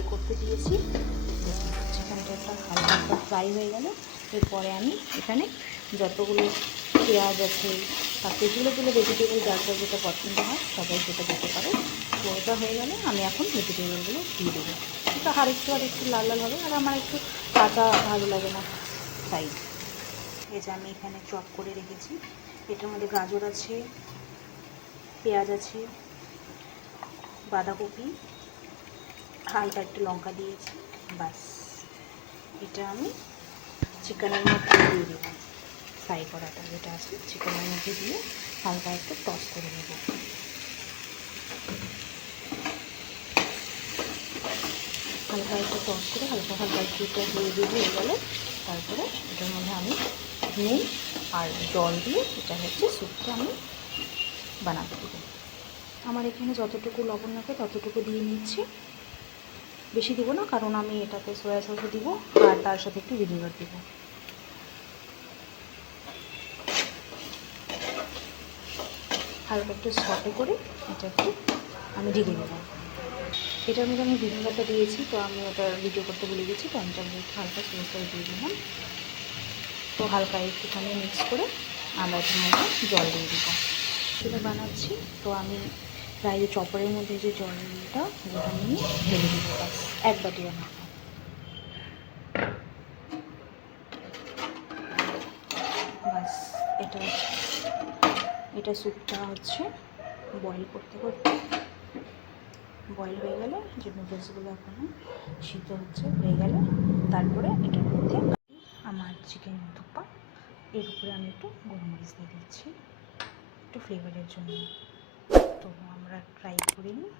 Fry করতে দিয়েছি। চিকেনটা একটা হালকা হালকা ফ্রাই হয়ে গেল। এরপরে আমি এখানে যতগুলো পেঁয়াজ আছে, তারপরে যেগুলো ভেজিটেবল যার যার যেটা পছন্দ হয় সবাই সেটা দিতে পারে। তো ওটা হয়ে গেলে আমি এখন ভেজিটেবলগুলো দিয়ে দেবো। এটা আরেকটু লাল লাল হবে, আর আমার একটু কাঁচা ভালো লাগে না তাই। এই যে আমি এখানে চপ করে রেখেছি, এটার মধ্যে গাজর আছে, পেঁয়াজ আছে, বাঁধাকপি, হালকা একটু লঙ্কা দিয়েছি, বাস। এটা আমি চিকেনের মধ্যে দিয়ে দেবো। ফ্রাই করাটা যেটা আছে চিকেনের মধ্যে দিয়ে হালকা একটু টস করে নেব। হালকা একটু টস করে হালকা একটু এটা দিয়ে হয়ে গেলে তারপরে এটার মধ্যে আমি নুন আর জল দিয়ে এটা হচ্ছে স্যুপটা আমি বানাতে দেবো। আমার এখানে যতটুকু লবণ লাগে ততটুকু দিয়ে নিচ্ছি, বেশি দেবো না, কারণ আমি এটাতে সয়া সসও দিব আর তার সাথে একটু ভিনেগার দেবো। হালকা একটু সটে করে এটা একটু আমি ঢেকে দেবো। এটার মধ্যে আমি ভিনেগারটা দিয়েছি, তো আমি ওটা ভিডিও করতে ভুলে গেছি, তো আমি হালকা সস করে দিয়ে দিলাম। তো হালকা একটুখানি মিক্স করে আমরা এটার মধ্যে জল দিয়ে দিব। সেটা বানাচ্ছি, তো আমি প্রায় চপারের মধ্যে যে জলটা ওটা নিয়ে ঢেলে দিব, বাস এক বাটি আমার। বাস এটা স্যুপটা হচ্ছে বয়েল করতে বয়েল হয়ে গেলে, যে নুডলসগুলো এখনও সিদ্ধ হয়ে গেলে তারপরে এটার মধ্যে আমার চিকেন থুপ্পা, এর উপরে আমি একটু গোলমরিচ দিয়ে দিচ্ছি একটু ফ্লেভারের জন্য। তো আমরা ট্রাই করে নিই।